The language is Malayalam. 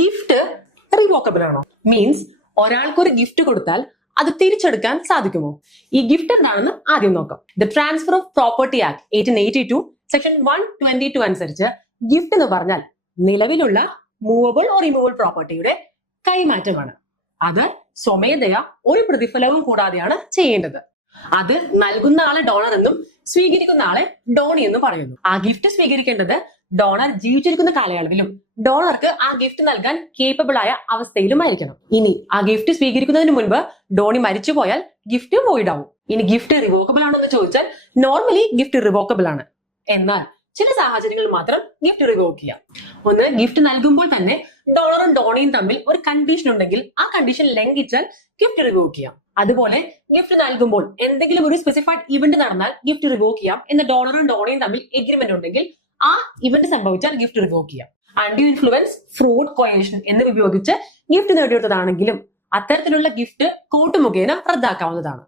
ഗിഫ്റ്റ് റിവോക്കബിൾ ആണോ? മീൻസ് ഒരാൾക്ക് ഒരു ഗിഫ്റ്റ് കൊടുത്താൽ അത് തിരിച്ചെടുക്കാൻ സാധിക്കുമോ? ഈ ഗിഫ്റ്റ് എന്താണെന്ന് ആദ്യം നോക്കാം. The transfer of property act 1882 section 122 അനുസരിച്ച് ഗിഫ്റ്റ് എന്ന് പറഞ്ഞാൽ നിലവിലുള്ള മൂവബിൾ ഓർ ഇമൂവബിൾ പ്രോപ്പർട്ടിയുടെ കൈമാറ്റമാണ്. അത് സ്വമേധയാ ഒരു പ്രതിഫലവും കൂടാതെയാണ് ചെയ്യേണ്ടത്. അത് നൽകുന്ന ആളെ ഡോണർ എന്നും സ്വീകരിക്കുന്ന ആളെ ഡോണി എന്നും പറയുന്നു. ആ ഗിഫ്റ്റ് സ്വീകരിക്കേണ്ടത് ഡോണർ ജീവിച്ചിരിക്കുന്ന കാലയളവിലും ഡോണർക്ക് ആ ഗിഫ്റ്റ് നൽകാൻ കേപ്പബിൾ ആയ അവസ്ഥയിലുമായിരിക്കണം. ഇനി ആ ഗിഫ്റ്റ് സ്വീകരിക്കുന്നതിന് മുൻപ് ഡോണി മരിച്ചുപോയാൽ ഗിഫ്റ്റ് വോയിഡ് ആവും. ഇനി ഗിഫ്റ്റ് റിവോക്കബിൾ ആണോ എന്ന് ചോദിച്ചാൽ നോർമലി ഗിഫ്റ്റ് റിവോക്കബിൾ ആണ്. എന്നാൽ ചില സാഹചര്യങ്ങളിൽ മാത്രം ഗിഫ്റ്റ് റിവോക്ക് ചെയ്യാം. ഒന്ന്, ഗിഫ്റ്റ് നൽകുമ്പോൾ തന്നെ ഡോണറും ഡോണിയും തമ്മിൽ ഒരു കണ്ടീഷൻ ഉണ്ടെങ്കിൽ ആ കണ്ടീഷൻ ലംഘിച്ചാൽ ഗിഫ്റ്റ് റിവോക്ക് ചെയ്യാം. അതുപോലെ ഗിഫ്റ്റ് നൽകുമ്പോൾ എന്തെങ്കിലും ഒരു സ്പെസിഫൈഡ് ഇവന്റ് നടന്നാൽ ഗിഫ്റ്റ് റിവോക്ക് ചെയ്യാം എന്ന് ഡോണറും ഡോണിയും തമ്മിൽ എഗ്രിമെന്റ് ഉണ്ടെങ്കിൽ ആ ഇവന്റ് സംഭവിച്ചാൽ ഗിഫ്റ്റ് റിവോക്ക് ചെയ്യാം. അൺഡ്യൂ ഇൻഫ്ലുവൻസ്, ഫ്രോഡ്, കോയേഷൻ എന്നിവ ഉപയോഗിച്ച് ഗിഫ്റ്റ് നേടിയെടുത്തതാണെങ്കിലും അത്തരത്തിലുള്ള ഗിഫ്റ്റ് കോർട്ട് മുഖേന റദ്ദാക്കാവുന്നതാണ്.